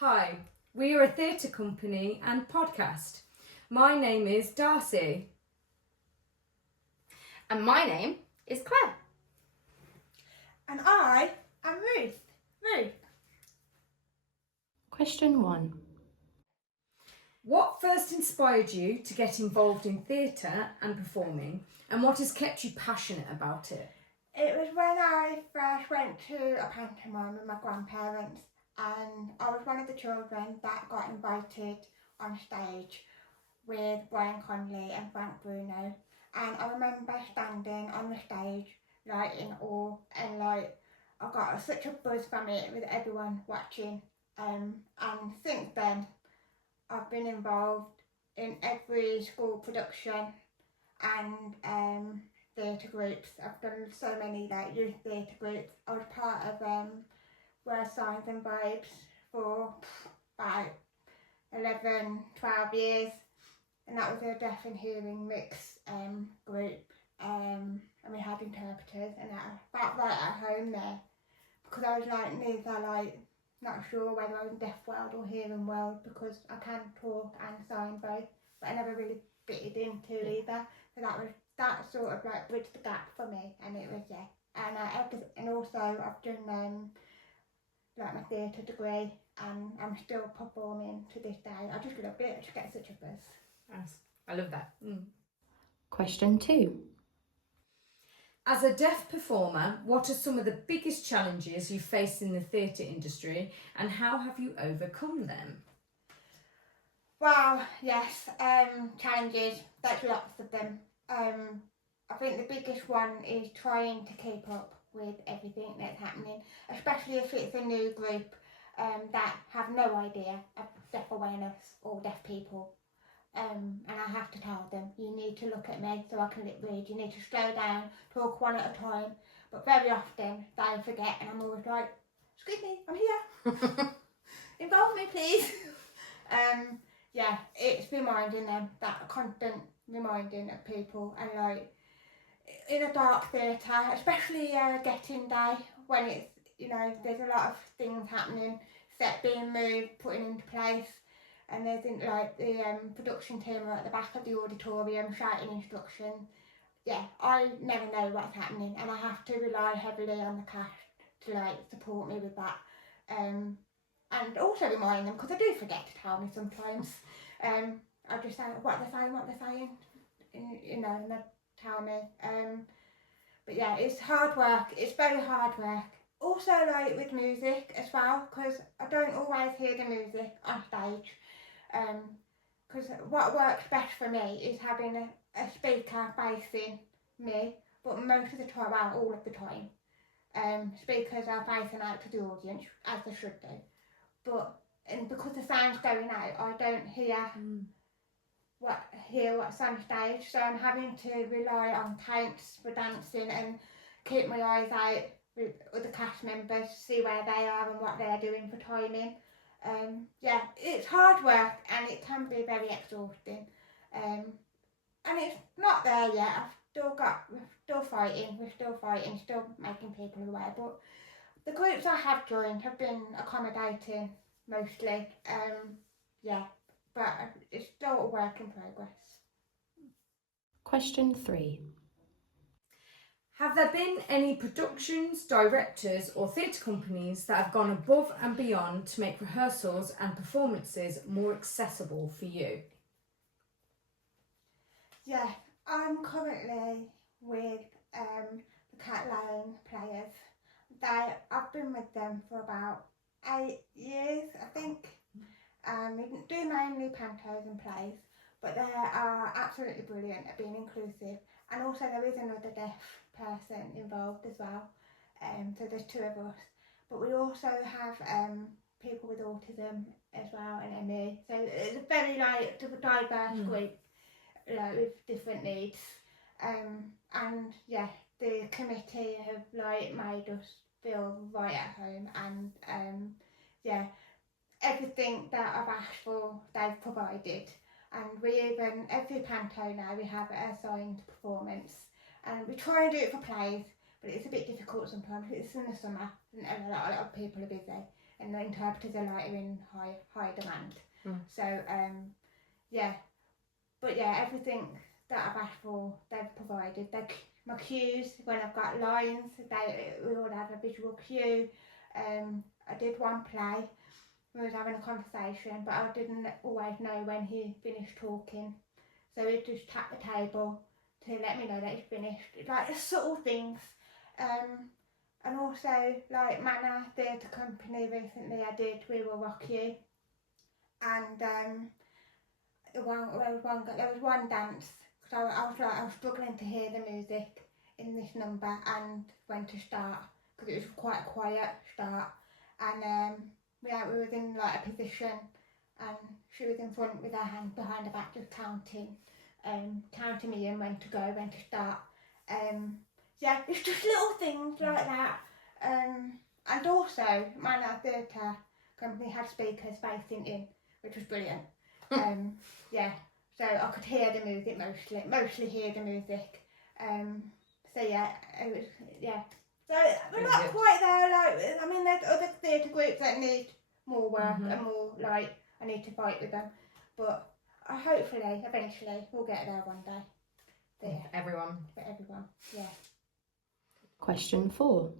Hi, we are a theatre company and podcast. My name is Darcie. And my name is Claire. And I am Ruth. Question 1. What first inspired you to get involved in theatre and performing, and what has kept you passionate about it? It was when I first went to a pantomime with my grandparents, and I was one of the children that got invited on stage with Brian Conley and Frank Bruno. And I remember standing on the stage like in awe, and like I got such a buzz from it with everyone watching. And since then I've been involved in every school production and theatre groups. I've done so many like youth theatre groups. I was part of Where Signs and Vibes for about 11, 12 years, and that was a deaf and hearing mix group, and we had interpreters, and I felt right at home there because I was like neither like not sure whether I was in deaf world or hearing world, because I can talk and sign both, but I never really fitted into either. So that sort of like bridged the gap for me, and it was and also I've done like my theatre degree, and I'm still performing to this day. I just loved it. I just get such a buzz. Yes, I love that. Question 2. As a deaf performer, what are some of the biggest challenges you face in the theatre industry, and how have you overcome them? Well, yes, challenges, there's lots of them. I think the biggest one is trying to keep up with everything that's happening, especially if it's a new group that have no idea of deaf awareness or deaf people. And I have to tell them, you need to look at me so I can lip read, you need to slow down, talk one at a time. But very often they forget, and I'm always like, excuse me, I'm here. Involve me, please. Yeah, it's reminding them, that constant reminding of people, and like in a dark theatre, especially getting day, when it's, there's a lot of things happening, set being moved, putting into place, and there's like the production team are at the back of the auditorium shouting instructions. Yeah, I never know what's happening, and I have to rely heavily on the cast to like support me with that. And also remind them, because I do forget to tell me sometimes. I just say what they're saying, and they tell me. But yeah, it's hard work. It's very hard work. Also, like with music as well, because I don't always hear the music on stage. Because what works best for me is having a speaker facing me, but most of the time, well, all of the time, speakers are facing out to the audience, as they should do. And because the sound's going out, I don't hear what's on stage, so I'm having to rely on counts for dancing and keep my eyes out with other cast members to see where they are and what they're doing for timing. Yeah, it's hard work, and it can be very exhausting. And it's not there yet. We're still fighting, still making people aware. But the groups I have joined have been accommodating mostly. Yeah, but it's still a work in progress. Question 3. Have there been any productions, directors or theatre companies that have gone above and beyond to make rehearsals and performances more accessible for you? Yeah, I'm currently with the Cat Lane Players. I've been with them for about 8 years, I think. We do mainly pantos and plays, but they are absolutely brilliant at being inclusive, and also there is another deaf person involved as well, so there's 2 of us, but we also have people with autism as well, and ME, so it's a very like diverse group with different needs, and yeah, the committee have like made us feel right at home, and yeah, everything that I've asked for, they've provided. And every panto now, we have a assigned performance. And we try and do it for plays, but it's a bit difficult sometimes. It's in the summer, and a lot of people are busy. and the interpreters are like in high demand. So yeah, but yeah, everything that I've asked for, they've provided. My cues, when I've got lines, we all have a visual cue. I did one play. We was having a conversation, but I didn't always know when he finished talking. So he'd just tap the table to let me know that he's finished. Like the subtle things. And also, like Manor Theatre Company recently I did We Will Rock You. And there was one dance, because I was struggling to hear the music in this number and when to start, because it was quite a quiet start. And we were in like a position, and she was in front with her hand behind her back, just counting me in when to go, when to start. Yeah, it's just little things like that. And also, Manor Theatre Company had speakers facing in, which was brilliant. Yeah, so I could hear the music mostly hear the music. So yeah, it was, yeah. So we're not quite there. Like, I mean, there's other theatre groups that need more work and more, like, I need to fight with them. But hopefully, eventually, we'll get there one day. Yeah. Everyone. For everyone, yeah. Question 4.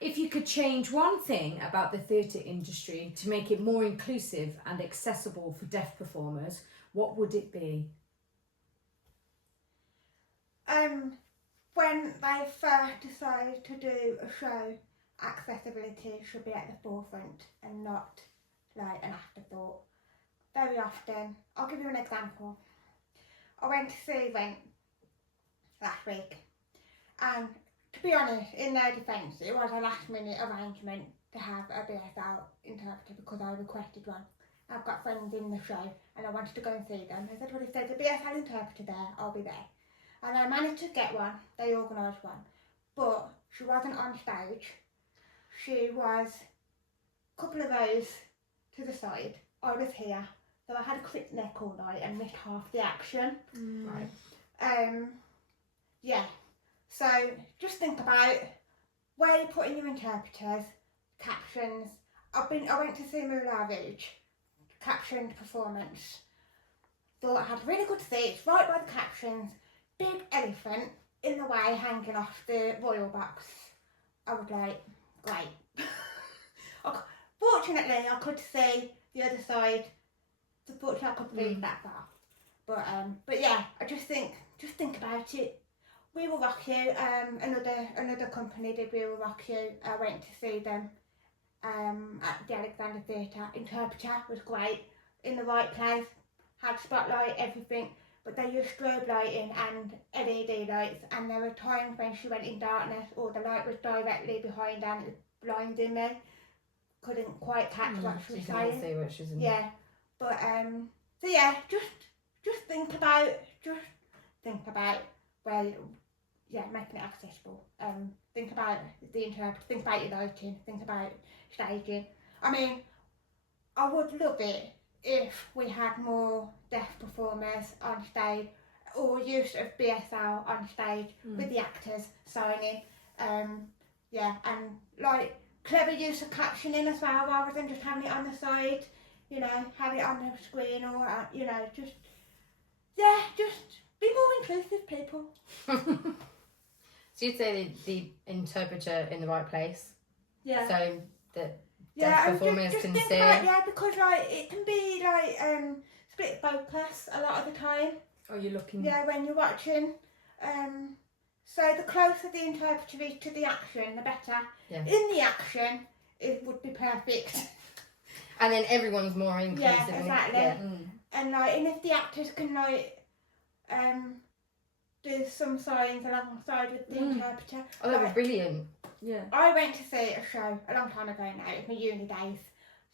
If you could change one thing about the theatre industry to make it more inclusive and accessible for deaf performers, what would it be? When they first decided to do a show, accessibility should be at the forefront and not like an afterthought. Very often, I'll give you an example. I went to see Rent last week, and to be honest, in their defence, it was a last minute arrangement to have a BSL interpreter because I requested one. I've got friends in the show and I wanted to go and see them. I said, well, if there's a BSL interpreter there, I'll be there. And I managed to get one. They organised one. But she wasn't on stage. She was a couple of rows to the side. I was here. So I had a quick neck all night and missed half the action. Right. Yeah. So just think about where you're putting your interpreters, captions. I went to see Moulin Rouge, captioned performance. Thought I had really good seats, right by the captions. Big elephant in the way, hanging off the royal box. I was like, great. Fortunately, I could see the other side. So fortunately, I could read that far. But yeah, I just think about it. We Will Rock You. Another company did We Will Rock You. I went to see them at the Alexander Theatre. Interpreter was great, in the right place, had spotlight, everything. But they used strobe lighting and LED lights, and there were times when she went in darkness or the light was directly behind her and it was blinding me. Couldn't quite catch what she was saying. See what she's in. Yeah, but so yeah, just think about where, making it accessible. Think about the interpreter, think about your lighting, think about staging. I mean, I would love it if we had more deaf performers on stage, or use of BSL on stage with the actors signing. And like clever use of captioning as well, rather than just having it on the side, have it on the screen, or just be more inclusive, people. So you'd say the interpreter in the right place? Yeah. So that deaf performers just can think see. about, because like it can be like split focus a lot of the time. Are you looking? Yeah, when you're watching. So the closer the interpreter is to the action, the better. Yeah. In the action, it would be perfect. And then everyone's more inclusive. Yeah, exactly. And if the actors can do some signs alongside with the interpreter. Oh, that'd be brilliant. Yeah. I went to see a show a long time ago now, it was my uni days,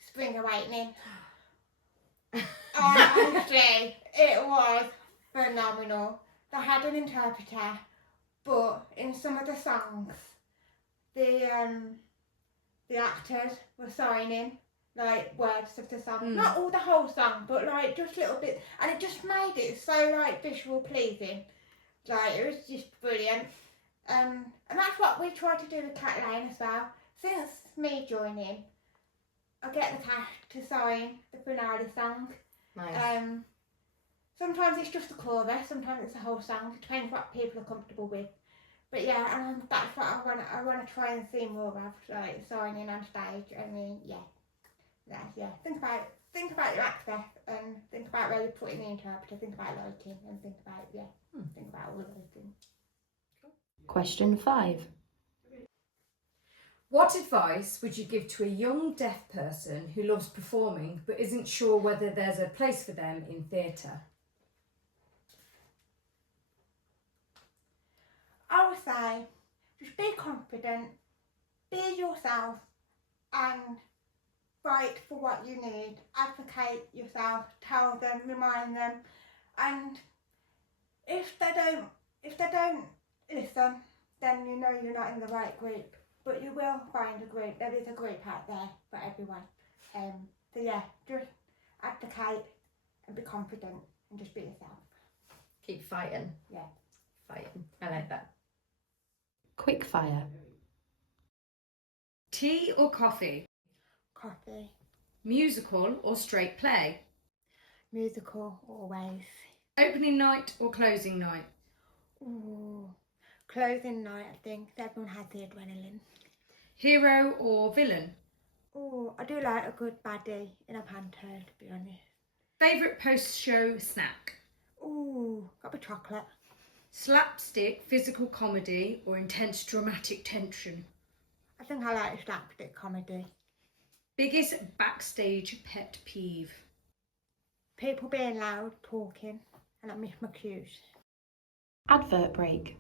Spring Awakening. Honestly, it was phenomenal. They had an interpreter, but in some of the songs, the actors were signing like words of the song. Not all the whole song, but like just little bits, and it just made it so like visual pleasing. Like it was just brilliant. And that's what we try to do with Cat Lane as well. since me joining, I get the task to sign the finale song. Nice. Sometimes it's just a chorus, sometimes it's a whole song. It depends what people are comfortable with. But yeah, that's what I want to try and see more of, like signing on stage. I mean, yeah. Think about your access and think about where you're putting the interpreter. Think about lighting and think about think about all of those things. Question 5. What advice would you give to a young deaf person who loves performing but isn't sure whether there's a place for them in theatre? I would say just be confident, be yourself, and fight for what you need. Advocate yourself, tell them, remind them, and if they don't listen, then you know you're not in the right group. But you will find a group. There is a group out there for everyone. So yeah, just advocate and be confident and just be yourself. Keep fighting. Yeah. Fighting. I like that. Quickfire. Tea or coffee? Coffee. Musical or straight play? Musical, always. Opening night or closing night? Ooh. Closing night, I think. Everyone has the adrenaline. Hero or villain? Oh, I do like a good baddie in a panto, to be honest. Favourite post-show snack? Ooh, got the chocolate. Slapstick physical comedy or intense dramatic tension? I think I like slapstick comedy. Biggest backstage pet peeve? People being loud, talking, and I miss my cues. Advert break.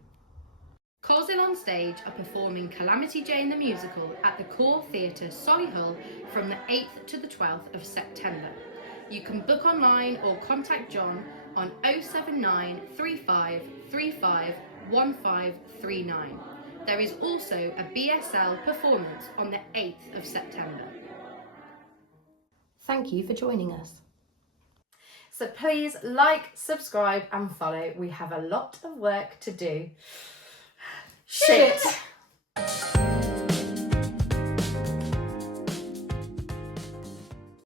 Colson on Stage are performing Calamity Jane the Musical at the Core Theatre, Solihull from the 8th to the 12th of September. You can book online or contact John on 079 35 35 1539. There is also a BSL performance on the 8th of September. Thank you for joining us. So please like, subscribe and follow. We have a lot of work to do. Shit!